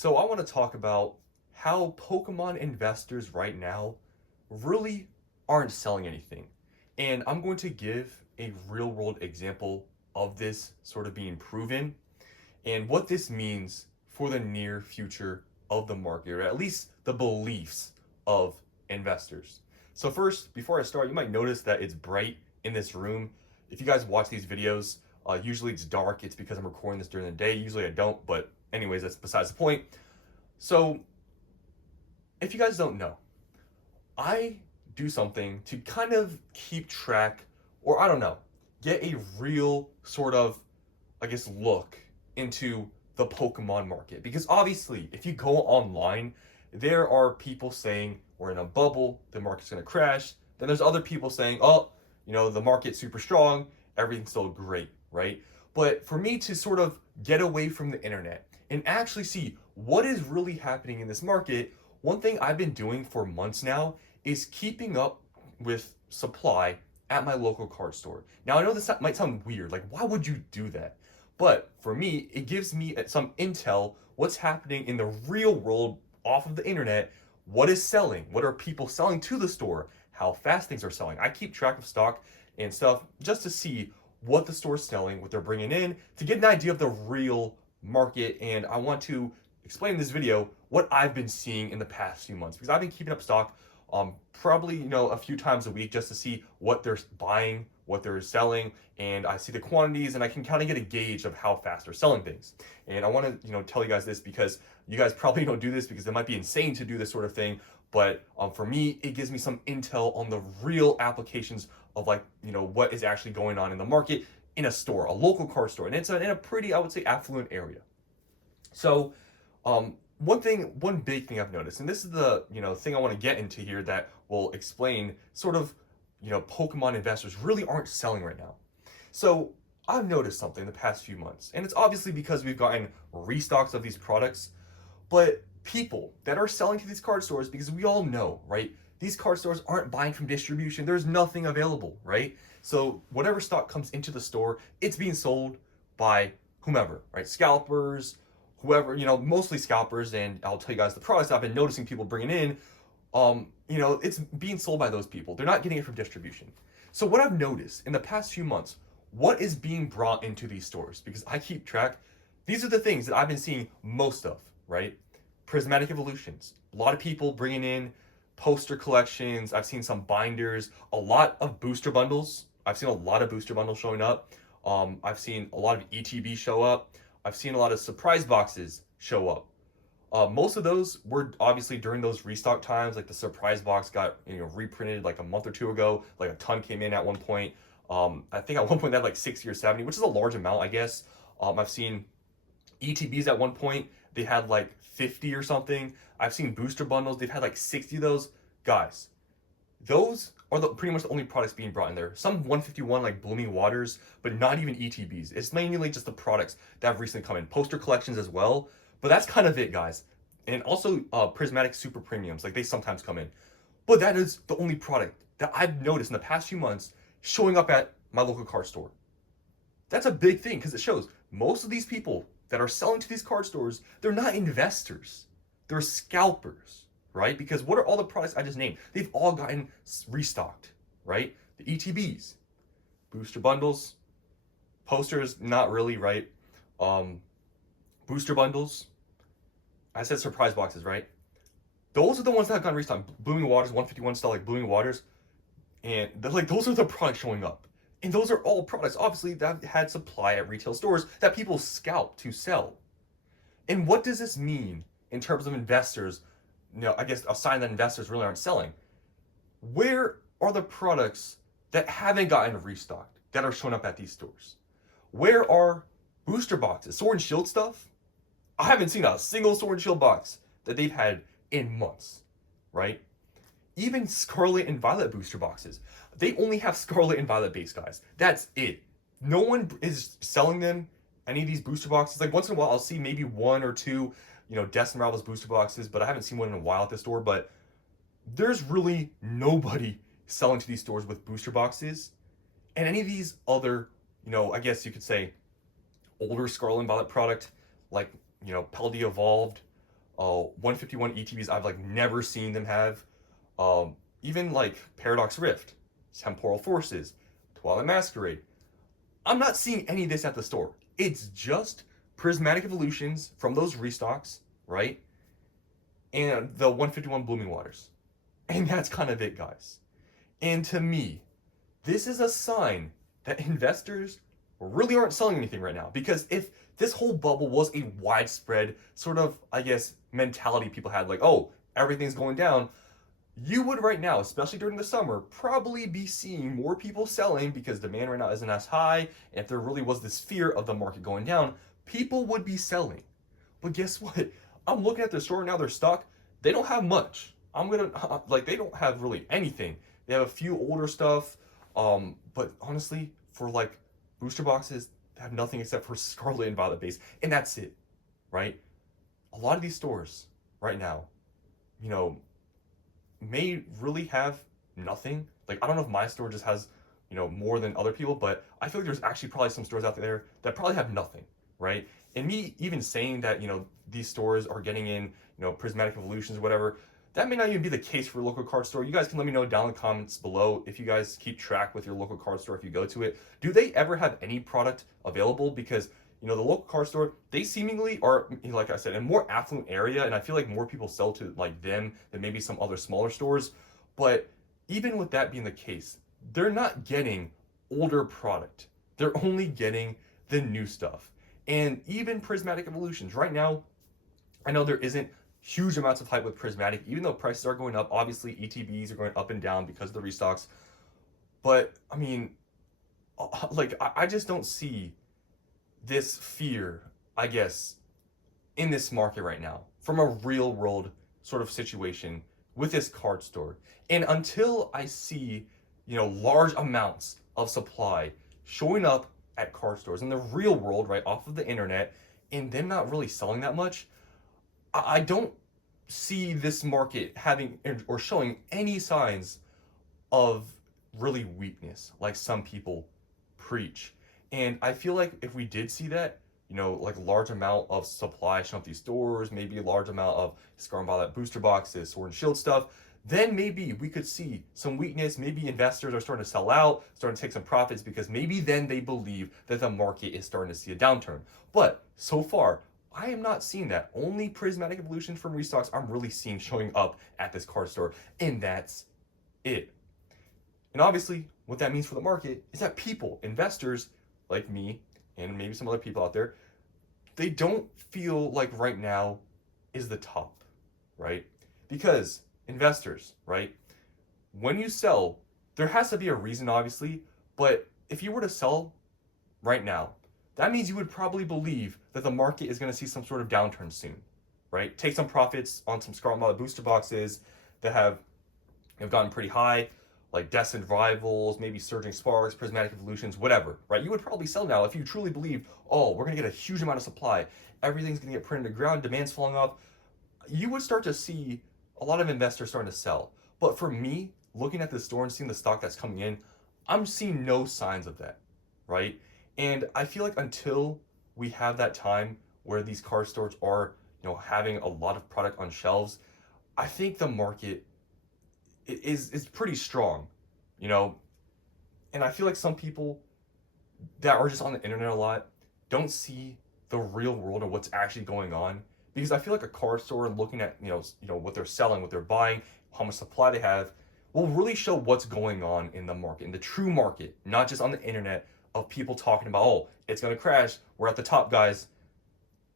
So I want to talk about how Pokemon investors right now really aren't selling anything. And I'm going to give a real world example of this sort of being proven and what this means for the near future of the market, or at least the beliefs of investors. So first, before I start, you might notice that it's bright in this room. If you guys watch these videos, usually it's dark. It's because I'm recording this during the day. Usually I don't, but anyways, that's besides the point. So if you guys don't know, I do something to kind of keep track, or I don't know, get a real sort of, I guess, look into the Pokemon market. Because obviously, if you go online, there are people saying we're in a bubble, the market's going to crash. Then there's other people saying, oh, the market's super strong, everything's still great, right? But for me to sort of get away from the internet and actually see what is really happening in this market, one thing I've been doing for months now is keeping up with supply at my local card store. Now, I know this might sound weird, like, why would you do that? But for me, it gives me some intel what's happening in the real world off of the internet, what is selling, what are people selling to the store, how fast things are selling. I keep track of stock and stuff just to see what the store's selling, what they're bringing in, to get an idea of the real market. And I want to explain in this video what I've been seeing in the past few months, because I've been keeping up stock probably a few times a week just to see what they're buying, what they're selling, and I see the quantities and I can kind of get a gauge of how fast they're selling things. And I want to tell you guys this because you guys probably don't do this because it might be insane to do this sort of thing, but for me it gives me some intel on the real applications of what is actually going on in the market in a store, a local card store, and it's in a pretty, I would say, affluent area. So one big thing I've noticed, and this is the thing I want to get into here that will explain sort of Pokemon investors really aren't selling right now. So I've noticed something the past few months, and it's obviously because we've gotten restocks of these products, but people that are selling to these card stores, because we all know, right? These card stores aren't buying from distribution. There's nothing available, right? So whatever stock comes into the store, it's being sold by whomever, right? Scalpers, whoever, mostly scalpers. And I'll tell you guys the products I've been noticing people bringing in, it's being sold by those people. They're not getting it from distribution. So what I've noticed in the past few months, what is being brought into these stores, because I keep track, these are the things that I've been seeing most of, right? Prismatic evolutions, a lot of people bringing in poster collections. I've seen some binders, a lot of booster bundles. I've seen a lot of booster bundles showing up. I've seen a lot of ETB show up. I've seen a lot of surprise boxes show up. Most of those were obviously during those restock times, like the surprise box got reprinted like a month or two ago. Like a ton came in at one point. I think at one point they had like 60 or 70, which is a large amount, I guess. I've seen ETBs at one point, they had like 50 or something. I've seen booster bundles, they've had like 60 of those. Guys, those are pretty much the only products being brought in there. Some 151 like Blooming Waters, but not even ETBs. It's mainly just the products that have recently come in. Poster collections as well, but that's kind of it, guys. And also Prismatic Super Premiums, like they sometimes come in. But that is the only product that I've noticed in the past few months showing up at my local card store. That's a big thing because it shows most of these people that are selling to these card stores, they're not investors. They're scalpers, right? Because what are all the products I just named? They've all gotten restocked, right? The ETBs, booster bundles, posters, not really, right? Booster bundles. I said surprise boxes, right? Those are the ones that have gotten restocked. Blooming Waters, 151 style, like Blooming Waters. And those are the products showing up. And those are all products, obviously, that had supply at retail stores that people scalp to sell. And what does this mean in terms of investors? I guess a sign that investors really aren't selling. Where are the products that haven't gotten restocked that are showing up at these stores? Where are booster boxes, Sword and Shield stuff? I haven't seen a single Sword and Shield box that they've had in months, right? Even Scarlet and Violet booster boxes. They only have Scarlet and Violet base, guys. That's it. No one is selling them, any of these booster boxes. Like once in a while, I'll see maybe one or two, Destiny Rivals booster boxes, but I haven't seen one in a while at the store. But there's really nobody selling to these stores with booster boxes. And any of these other, I guess you could say older Scarlet and Violet product, like, Paldea Evolved, 151 ETBs I've like never seen them have. Even like Paradox Rift, Temporal Forces, Twilight Masquerade. I'm not seeing any of this at the store. It's just Prismatic Evolutions from those restocks, right? And the 151 Blooming Waters. And that's kind of it, guys. And to me, this is a sign that investors really aren't selling anything right now. Because if this whole bubble was a widespread sort of, I guess, mentality people had, like, oh, everything's going down, you would right now, especially during the summer, probably be seeing more people selling because demand right now isn't as high. And if there really was this fear of the market going down, people would be selling. But guess what? I'm looking at their store now, their stock, they don't have much. They don't have really anything. They have a few older stuff, but honestly, for like booster boxes, they have nothing except for Scarlet and Violet base, and that's it, right? A lot of these stores right now, you know, may really have nothing. Like, I don't know if my store just has, you know, more than other people, but I feel like there's actually probably some stores out there that probably have nothing, right? And me even saying that, you know, these stores are getting in, you know, Prismatic Evolutions or whatever, that may not even be the case for a local card store. You guys can let me know down in the comments below if you guys keep track with your local card store if you go to it. Do they ever have any product available? Because, you know, the local card store, they seemingly are, like I said, in a more affluent area, and I feel like more people sell to like them than maybe some other smaller stores. But even with that being the case, they're not getting older product. They're only getting the new stuff. And even Prismatic Evolutions, right now, I know there isn't huge amounts of hype with Prismatic, even though prices are going up. Obviously, ETBs are going up and down because of the restocks. But, I mean, like, I just don't see this fear, I guess, in this market right now from a real world sort of situation with this card store. And until I see, you know, large amounts of supply showing up at card stores in the real world, right, off of the internet, and them not really selling that much, I don't see this market having or showing any signs of really weakness like some people preach. And I feel like if we did see that, you know, like a large amount of supply showing up these stores, maybe a large amount of Scar and Violet booster boxes, Sword and Shield stuff, then maybe we could see some weakness. Maybe investors are starting to sell out, starting to take some profits because maybe then they believe that the market is starting to see a downturn. But so far, I am not seeing that. Only Prismatic Evolution from restocks I'm really seeing showing up at this card store, and that's it. And obviously, what that means for the market is that people, investors like me, and maybe some other people out there, they don't feel like right now is the top, right? Because investors, right? When you sell, there has to be a reason, obviously, but if you were to sell right now, that means you would probably believe that the market is going to see some sort of downturn soon, right? Take some profits on some Scarlet Violet booster boxes that have gotten pretty high, like Destined Rivals, maybe Surging Sparks, Prismatic Evolutions, whatever, right? You would probably sell now if you truly believe, oh, we're going to get a huge amount of supply, everything's going to get printed to ground, demand's falling off. You would start to see a lot of investors starting to sell. But for me, looking at the store and seeing the stock that's coming in, I'm seeing no signs of that, right? And I feel like until we have that time where these card stores are, you know, having a lot of product on shelves, I think the market is pretty strong, you know. And I feel like some people that are just on the internet a lot don't see the real world of what's actually going on, because I feel like a card store and looking at, you know what they're selling, what they're buying, how much supply they have, will really show what's going on in the market, in the true market, not just on the internet of people talking about, oh, it's going to crash, we're at the top, guys.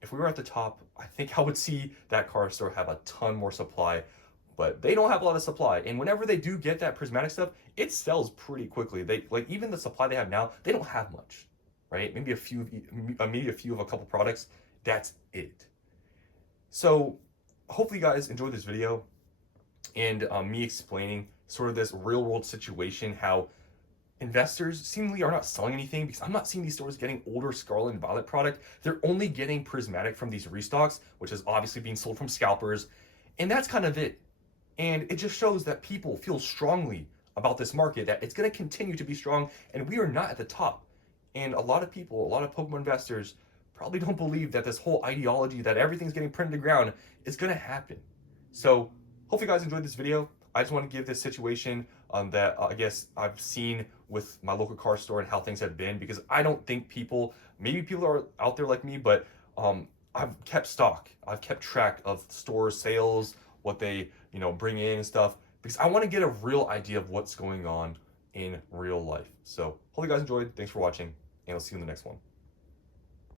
If we were at the top, I think I would see that card store have a ton more supply, but they don't have a lot of supply. And whenever they do get that prismatic stuff, it sells pretty quickly. They, like, even the supply they have now, they don't have much, right? Maybe a few of a couple products. That's it. So hopefully you guys enjoyed this video and me explaining sort of this real world situation, how investors seemingly are not selling anything, because I'm not seeing these stores getting older Scarlet and Violet product. They're only getting Prismatic from these restocks, which is obviously being sold from Scalpers. And that's kind of it. And it just shows that people feel strongly about this market, that it's going to continue to be strong, and we are not at the top. And a lot of people, a lot of Pokemon investors probably don't believe that this whole ideology that everything's getting printed to ground is going to happen. So hopefully you guys enjoyed this video. I just want to give this situation that I guess I've seen with my local car store and how things have been, because I don't think maybe people are out there like me, but I've kept stock. I've kept track of store sales, what they, bring in and stuff, because I want to get a real idea of what's going on in real life. So hope you guys enjoyed. Thanks for watching, and I'll see you in the next one.